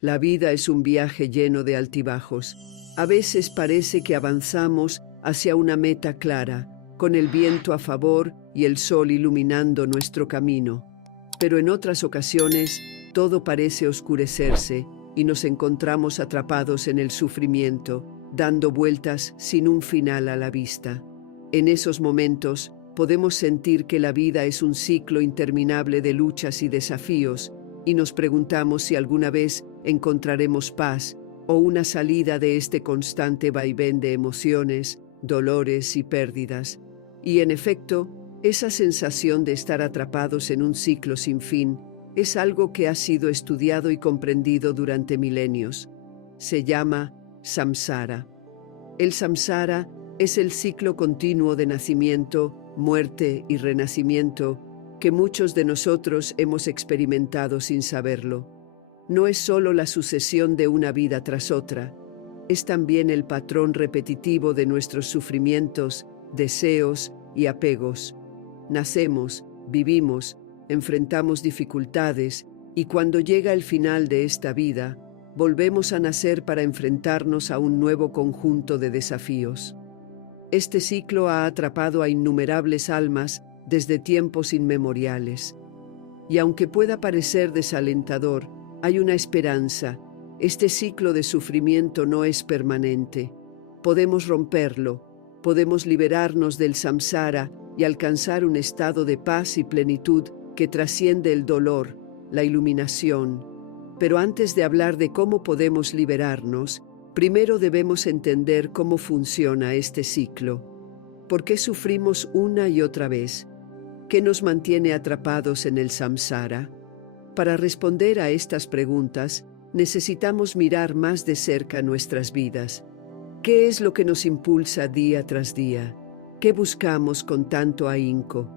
La vida es un viaje lleno de altibajos. A veces parece que avanzamos hacia una meta clara, con el viento a favor y el sol iluminando nuestro camino. Pero en otras ocasiones, todo parece oscurecerse y nos encontramos atrapados en el sufrimiento, dando vueltas sin un final a la vista. En esos momentos, podemos sentir que la vida es un ciclo interminable de luchas y desafíos, y nos preguntamos si alguna vez encontraremos paz o una salida de este constante vaivén de emociones, dolores y pérdidas. Y en efecto, esa sensación de estar atrapados en un ciclo sin fin es algo que ha sido estudiado y comprendido durante milenios. Se llama samsara. El samsara es el ciclo continuo de nacimiento, muerte y renacimiento que muchos de nosotros hemos experimentado sin saberlo. No es solo la sucesión de una vida tras otra, es también el patrón repetitivo de nuestros sufrimientos, deseos y apegos. Nacemos, vivimos, enfrentamos dificultades y cuando llega el final de esta vida, volvemos a nacer para enfrentarnos a un nuevo conjunto de desafíos. Este ciclo ha atrapado a innumerables almas desde tiempos inmemoriales. Y aunque pueda parecer desalentador, hay una esperanza. Este ciclo de sufrimiento no es permanente. Podemos romperlo, podemos liberarnos del samsara y alcanzar un estado de paz y plenitud que trasciende el dolor, la iluminación. Pero antes de hablar de cómo podemos liberarnos, primero debemos entender cómo funciona este ciclo. ¿Por qué sufrimos una y otra vez? ¿Qué nos mantiene atrapados en el samsara? Para responder a estas preguntas, necesitamos mirar más de cerca nuestras vidas. ¿Qué es lo que nos impulsa día tras día? ¿Qué buscamos con tanto ahínco?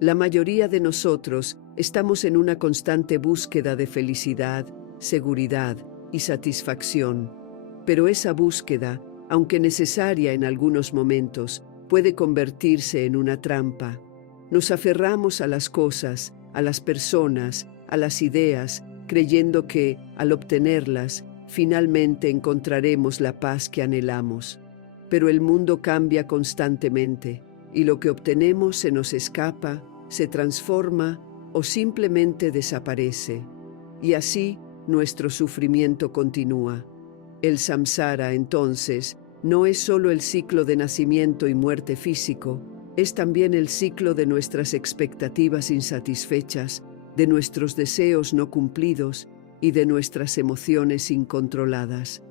La mayoría de nosotros estamos en una constante búsqueda de felicidad, seguridad y satisfacción. Pero esa búsqueda, aunque necesaria en algunos momentos, puede convertirse en una trampa. Nos aferramos a las cosas, a las personas, a las ideas, creyendo que, al obtenerlas, finalmente encontraremos la paz que anhelamos. Pero el mundo cambia constantemente, y lo que obtenemos se nos escapa, se transforma o simplemente desaparece. Y así, nuestro sufrimiento continúa. El samsara, entonces, no es solo el ciclo de nacimiento y muerte físico, es también el ciclo de nuestras expectativas insatisfechas, de nuestros deseos no cumplidos y de nuestras emociones incontroladas.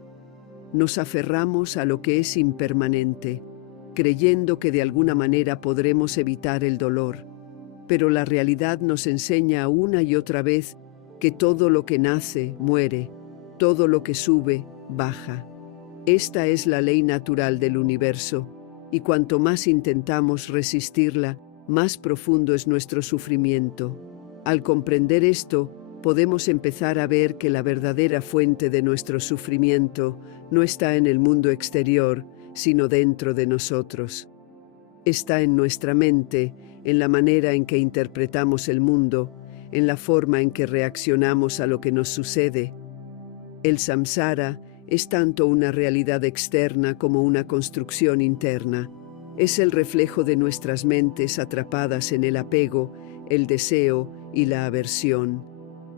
Nos aferramos a lo que es impermanente, creyendo que de alguna manera podremos evitar el dolor, pero la realidad nos enseña una y otra vez que todo lo que nace, muere, todo lo que sube, baja. Esta es la ley natural del universo, y cuanto más intentamos resistirla, más profundo es nuestro sufrimiento. Al comprender esto, podemos empezar a ver que la verdadera fuente de nuestro sufrimiento no está en el mundo exterior, sino dentro de nosotros. Está en nuestra mente, en la manera en que interpretamos el mundo, en la forma en que reaccionamos a lo que nos sucede. El samsara es tanto una realidad externa como una construcción interna. Es el reflejo de nuestras mentes atrapadas en el apego, el deseo y la aversión.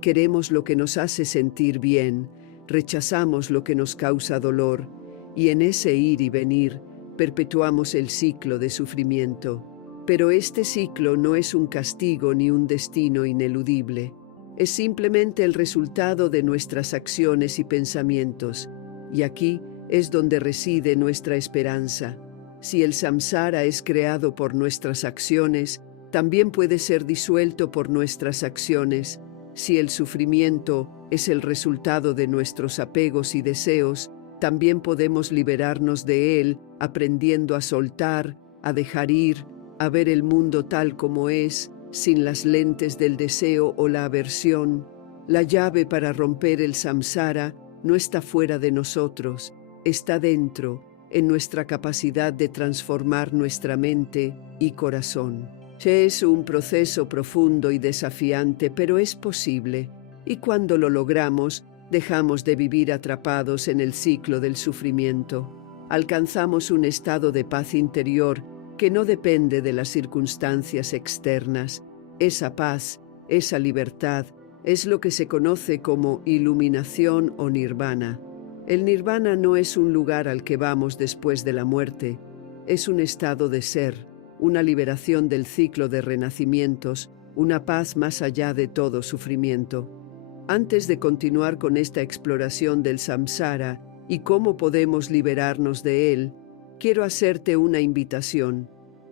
Queremos lo que nos hace sentir bien, rechazamos lo que nos causa dolor, y en ese ir y venir perpetuamos el ciclo de sufrimiento. Pero este ciclo no es un castigo ni un destino ineludible. Es simplemente el resultado de nuestras acciones y pensamientos, y aquí es donde reside nuestra esperanza. Si el samsara es creado por nuestras acciones, también puede ser disuelto por nuestras acciones. Si el sufrimiento es el resultado de nuestros apegos y deseos, también podemos liberarnos de él, aprendiendo a soltar, a dejar ir, a ver el mundo tal como es, sin las lentes del deseo o la aversión. La llave para romper el samsara no está fuera de nosotros, está dentro, en nuestra capacidad de transformar nuestra mente y corazón. Es un proceso profundo y desafiante, pero es posible, y cuando lo logramos, dejamos de vivir atrapados en el ciclo del sufrimiento. Alcanzamos un estado de paz interior que no depende de las circunstancias externas. Esa paz, esa libertad, es lo que se conoce como iluminación o nirvana. El nirvana no es un lugar al que vamos después de la muerte, es un estado de ser, una liberación del ciclo de renacimientos, una paz más allá de todo sufrimiento. Antes de continuar con esta exploración del samsara y cómo podemos liberarnos de él, quiero hacerte una invitación.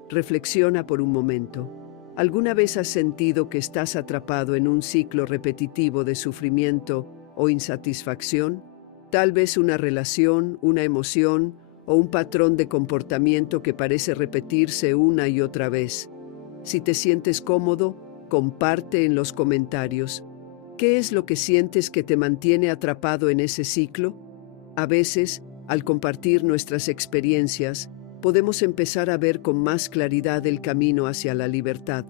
Reflexiona por un momento. ¿Alguna vez has sentido que estás atrapado en un ciclo repetitivo de sufrimiento o insatisfacción? Tal vez una relación, una emoción o un patrón de comportamiento que parece repetirse una y otra vez. Si te sientes cómodo, comparte en los comentarios. ¿Qué es lo que sientes que te mantiene atrapado en ese ciclo? A veces, al compartir nuestras experiencias, podemos empezar a ver con más claridad el camino hacia la libertad.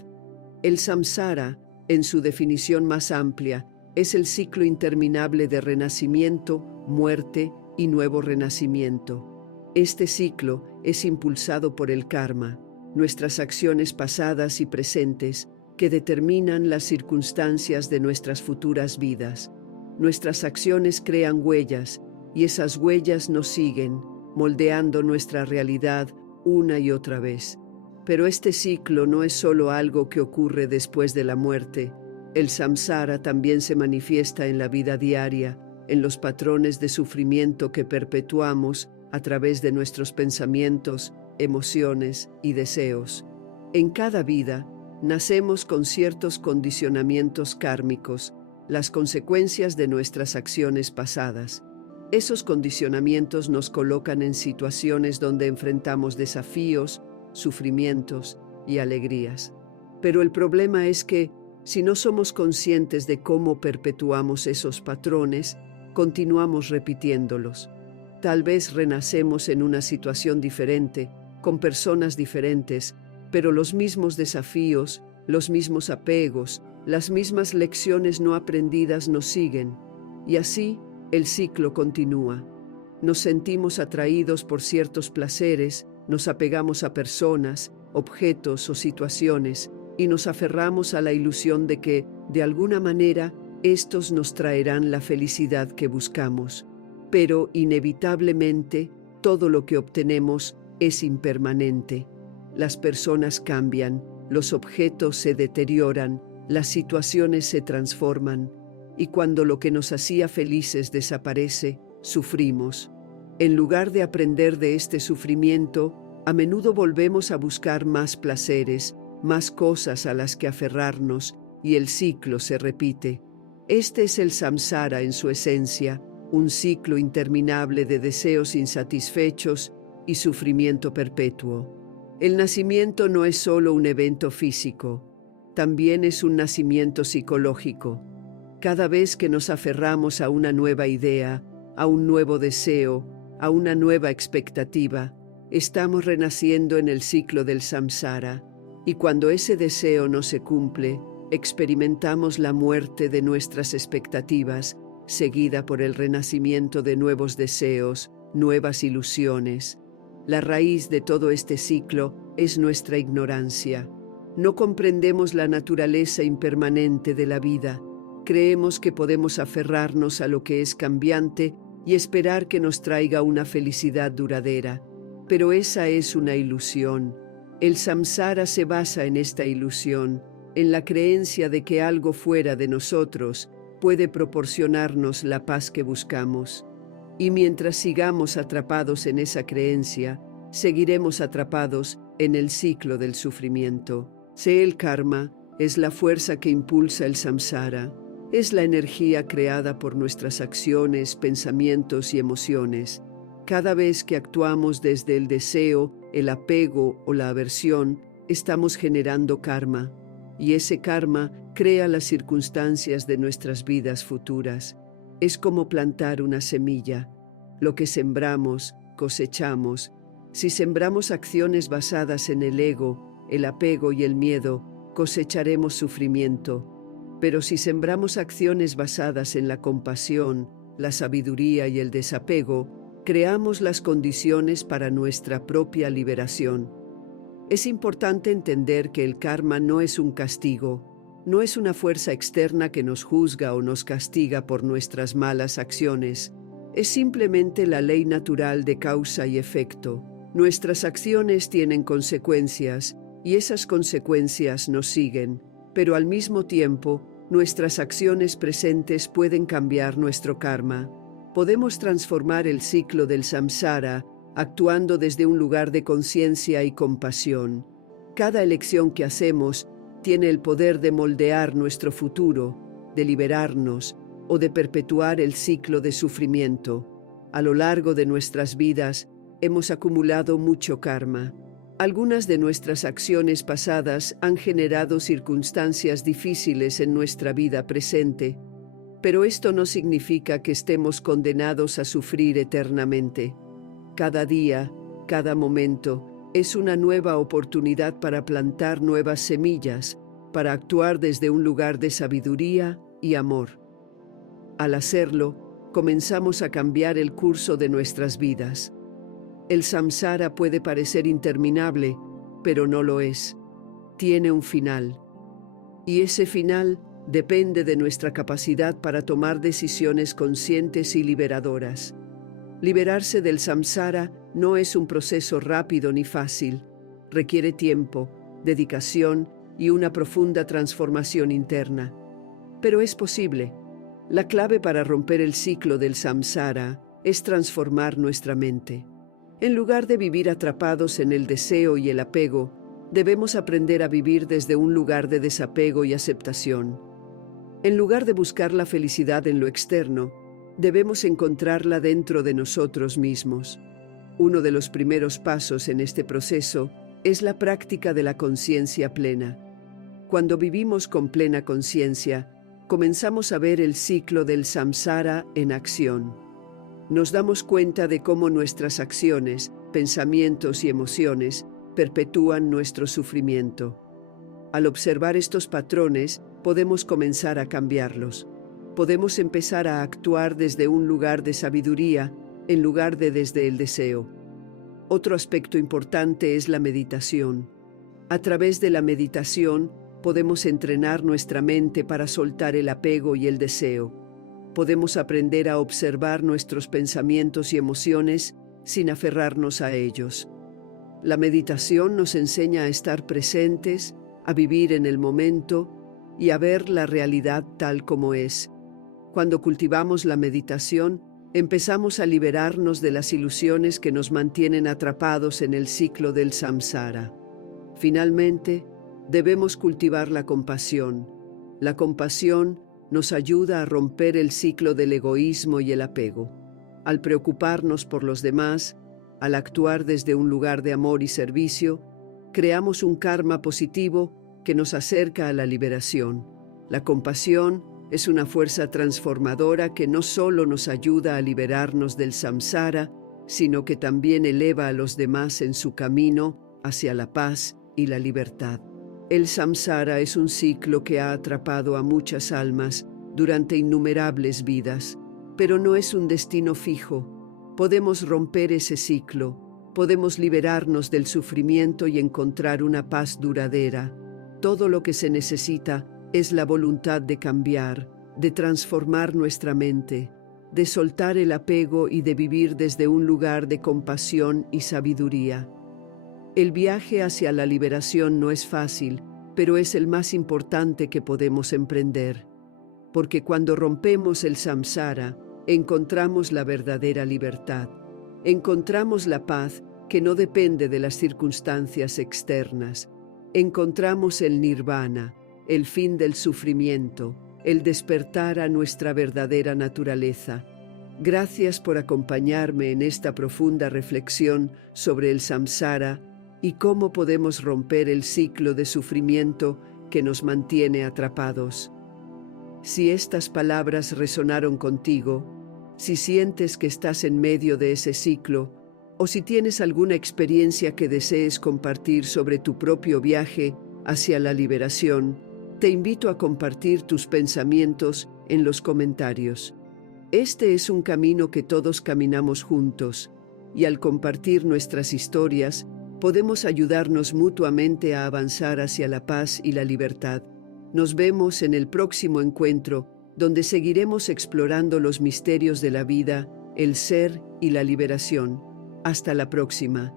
El samsara, en su definición más amplia, es el ciclo interminable de renacimiento, muerte y nuevo renacimiento. Este ciclo es impulsado por el karma, nuestras acciones pasadas y presentes, que determinan las circunstancias de nuestras futuras vidas. Nuestras acciones crean huellas, y esas huellas nos siguen, moldeando nuestra realidad una y otra vez. Pero este ciclo no es solo algo que ocurre después de la muerte. El samsara también se manifiesta en la vida diaria, en los patrones de sufrimiento que perpetuamos a través de nuestros pensamientos, emociones y deseos. En cada vida, nacemos con ciertos condicionamientos kármicos, las consecuencias de nuestras acciones pasadas. Esos condicionamientos nos colocan en situaciones donde enfrentamos desafíos, sufrimientos y alegrías. Pero el problema es que, si no somos conscientes de cómo perpetuamos esos patrones, continuamos repitiéndolos. Tal vez renacemos en una situación diferente, con personas diferentes, pero los mismos desafíos, los mismos apegos, las mismas lecciones no aprendidas nos siguen. Y así, el ciclo continúa. Nos sentimos atraídos por ciertos placeres, nos apegamos a personas, objetos o situaciones y nos aferramos a la ilusión de que, de alguna manera, estos nos traerán la felicidad que buscamos. Pero, inevitablemente, todo lo que obtenemos es impermanente. Las personas cambian, los objetos se deterioran, las situaciones se transforman. Y cuando lo que nos hacía felices desaparece, sufrimos. En lugar de aprender de este sufrimiento, a menudo volvemos a buscar más placeres, más cosas a las que aferrarnos, y el ciclo se repite. Este es el samsara en su esencia, un ciclo interminable de deseos insatisfechos y sufrimiento perpetuo. El nacimiento no es solo un evento físico, también es un nacimiento psicológico. Cada vez que nos aferramos a una nueva idea, a un nuevo deseo, a una nueva expectativa, estamos renaciendo en el ciclo del samsara, y cuando ese deseo no se cumple, experimentamos la muerte de nuestras expectativas, seguida por el renacimiento de nuevos deseos, nuevas ilusiones. La raíz de todo este ciclo es nuestra ignorancia. No comprendemos la naturaleza impermanente de la vida. Creemos que podemos aferrarnos a lo que es cambiante y esperar que nos traiga una felicidad duradera. Pero esa es una ilusión. El samsara se basa en esta ilusión, en la creencia de que algo fuera de nosotros puede proporcionarnos la paz que buscamos. Y mientras sigamos atrapados en esa creencia, seguiremos atrapados en el ciclo del sufrimiento. El karma es la fuerza que impulsa el samsara. Es la energía creada por nuestras acciones, pensamientos y emociones. Cada vez que actuamos desde el deseo, el apego o la aversión, estamos generando karma. Y ese karma crea las circunstancias de nuestras vidas futuras. Es como plantar una semilla. Lo que sembramos, cosechamos. Si sembramos acciones basadas en el ego, el apego y el miedo, cosecharemos sufrimiento. Pero si sembramos acciones basadas en la compasión, la sabiduría y el desapego, creamos las condiciones para nuestra propia liberación. Es importante entender que el karma no es un castigo, no es una fuerza externa que nos juzga o nos castiga por nuestras malas acciones. Es simplemente la ley natural de causa y efecto. Nuestras acciones tienen consecuencias y esas consecuencias nos siguen, pero al mismo tiempo, nuestras acciones presentes pueden cambiar nuestro karma. Podemos transformar el ciclo del samsara actuando desde un lugar de conciencia y compasión. Cada elección que hacemos tiene el poder de moldear nuestro futuro, de liberarnos o de perpetuar el ciclo de sufrimiento. A lo largo de nuestras vidas hemos acumulado mucho karma. Algunas de nuestras acciones pasadas han generado circunstancias difíciles en nuestra vida presente, pero esto no significa que estemos condenados a sufrir eternamente. Cada día, cada momento, es una nueva oportunidad para plantar nuevas semillas, para actuar desde un lugar de sabiduría y amor. Al hacerlo, comenzamos a cambiar el curso de nuestras vidas. El samsara puede parecer interminable, pero no lo es. Tiene un final. Y ese final depende de nuestra capacidad para tomar decisiones conscientes y liberadoras. Liberarse del samsara no es un proceso rápido ni fácil. Requiere tiempo, dedicación y una profunda transformación interna. Pero es posible. La clave para romper el ciclo del samsara es transformar nuestra mente. En lugar de vivir atrapados en el deseo y el apego, debemos aprender a vivir desde un lugar de desapego y aceptación. En lugar de buscar la felicidad en lo externo, debemos encontrarla dentro de nosotros mismos. Uno de los primeros pasos en este proceso es la práctica de la conciencia plena. Cuando vivimos con plena conciencia, comenzamos a ver el ciclo del samsara en acción. Nos damos cuenta de cómo nuestras acciones, pensamientos y emociones perpetúan nuestro sufrimiento. Al observar estos patrones, podemos comenzar a cambiarlos. Podemos empezar a actuar desde un lugar de sabiduría, en lugar de desde el deseo. Otro aspecto importante es la meditación. A través de la meditación, podemos entrenar nuestra mente para soltar el apego y el deseo. Podemos aprender a observar nuestros pensamientos y emociones sin aferrarnos a ellos. La meditación nos enseña a estar presentes, a vivir en el momento y a ver la realidad tal como es. Cuando cultivamos la meditación, empezamos a liberarnos de las ilusiones que nos mantienen atrapados en el ciclo del samsara. Finalmente, debemos cultivar la compasión. La compasión nos ayuda a romper el ciclo del egoísmo y el apego. Al preocuparnos por los demás, al actuar desde un lugar de amor y servicio, creamos un karma positivo que nos acerca a la liberación. La compasión es una fuerza transformadora que no solo nos ayuda a liberarnos del samsara, sino que también eleva a los demás en su camino hacia la paz y la libertad. El samsara es un ciclo que ha atrapado a muchas almas durante innumerables vidas, pero no es un destino fijo. Podemos romper ese ciclo, podemos liberarnos del sufrimiento y encontrar una paz duradera. Todo lo que se necesita es la voluntad de cambiar, de transformar nuestra mente, de soltar el apego y de vivir desde un lugar de compasión y sabiduría. El viaje hacia la liberación no es fácil, pero es el más importante que podemos emprender. Porque cuando rompemos el samsara, encontramos la verdadera libertad. Encontramos la paz que no depende de las circunstancias externas. Encontramos el nirvana, el fin del sufrimiento, el despertar a nuestra verdadera naturaleza. Gracias por acompañarme en esta profunda reflexión sobre el samsara y cómo podemos romper el ciclo de sufrimiento que nos mantiene atrapados. Si estas palabras resonaron contigo, si sientes que estás en medio de ese ciclo, o si tienes alguna experiencia que desees compartir sobre tu propio viaje hacia la liberación, te invito a compartir tus pensamientos en los comentarios. Este es un camino que todos caminamos juntos, y al compartir nuestras historias, podemos ayudarnos mutuamente a avanzar hacia la paz y la libertad. Nos vemos en el próximo encuentro, donde seguiremos explorando los misterios de la vida, el ser y la liberación. Hasta la próxima.